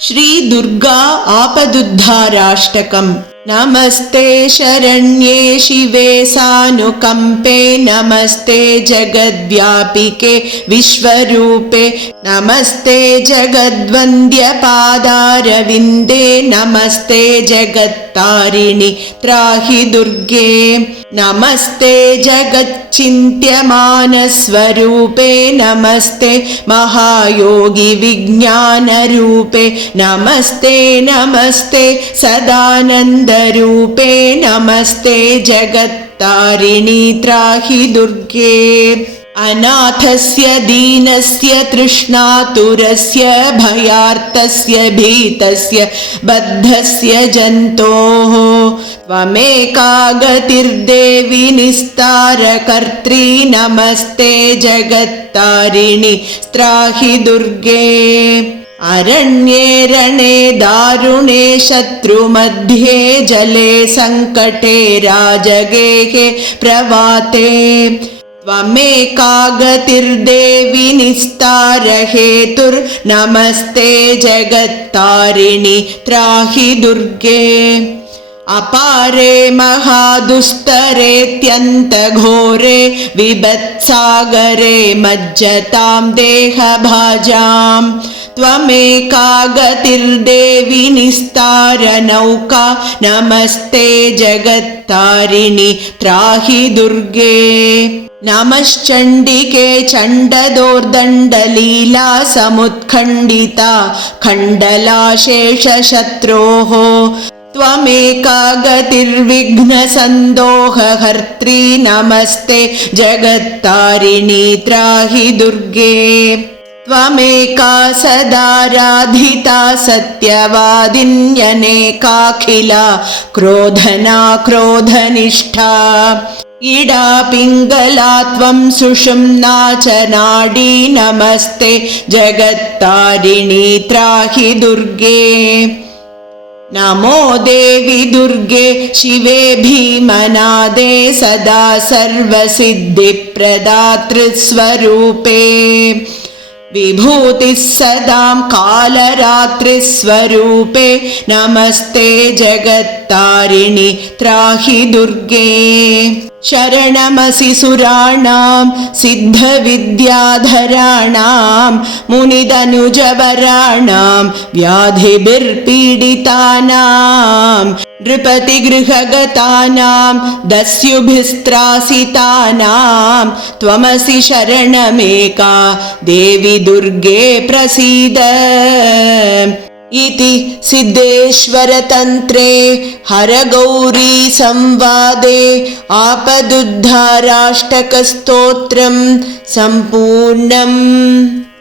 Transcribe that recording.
श्री दुर्गा आपदुद्धाराष्टकम्। नमस्ते शरण्ये शिवे सानुकम्पे, नमस्ते जगद्व्यापिके विश्वरूपे, नमस्ते जगद्वन्द्यपादारविन्दे, नमस्ते जगत्तारिणि त्राहि दुर्गे, नमस्ते जगच्चिन्त्यमानस्वरूपे, नमस्ते महायोगी विज्ञानरूपे, नमस्ते नमस्ते सदानन्दरूपे, नमस्ते जगत्तारिणि त्राहि दुर्गे। अनाथस्य दीनस्य तृष्णातुरस्य भयार्तस्य भीतस्य बद्धस्य जन्तोः, त्वमेका गतिर्देवि निस्तारकर्त्री, नमस्ते जगत्तारिणि त्राहि दुर्गे। अरण्ये रणे दारुणे शत्रुमध्ये, जले सङ्कटे राजगेहे प्रवाते, त्वमेका गतिर्देवि निस्तारहेतुर्नमस्ते जगत्तारिणि त्राहि दुर्गे। अपारे महादुस्तरेत्यन्तघोरे, विभत्सागरे मज्जतां देहभाजाम्, त्वमेका गतिर्देवि निस्तारनौका, नमस्ते जगत्तारिणि त्राहि दुर्गे। नमश्चण्डिके चण्डदोर्दण्डलीला समुत्खण्डिता खण्डलाशेषशत्रोः, त्वमेका गतिर्विघ्नसन्दोहहर्त्री, नमस्ते जगत्तारिणि त्राहि दुर्गे। त्वमेका सदाराधिता सत्यवादिन्यनेकाखिला क्रोधना क्रोधनिष्ठा, इडा पिङ्गला त्वं सुषुम्ना च नाडी, नमस्ते जगत्तारिणि त्राहि दुर्गे। नमो देवि दुर्गे शिवे भीमनादे, सदा सर्वसिद्धिप्रदातृस्वरूपे, विभूतिः सदां कालरात्रिस्वरूपे, नमस्ते जगत्तारिणि त्राहि दुर्गे। शरणमसि सुराणां सिद्धविद्याधराणां, मुनिदनुजवराणां व्याधिभिर्पीडितानां, नृपतिगृहगतानां दस्युभिस्त्रासितानां, त्वमसि शरणमेका देवि दुर्गे प्रसीद। इति सिद्धेश्वरतन्त्रे हरगौरी संवादे आपदुद्धाराष्टकस्तोत्रं सम्पूर्णम्।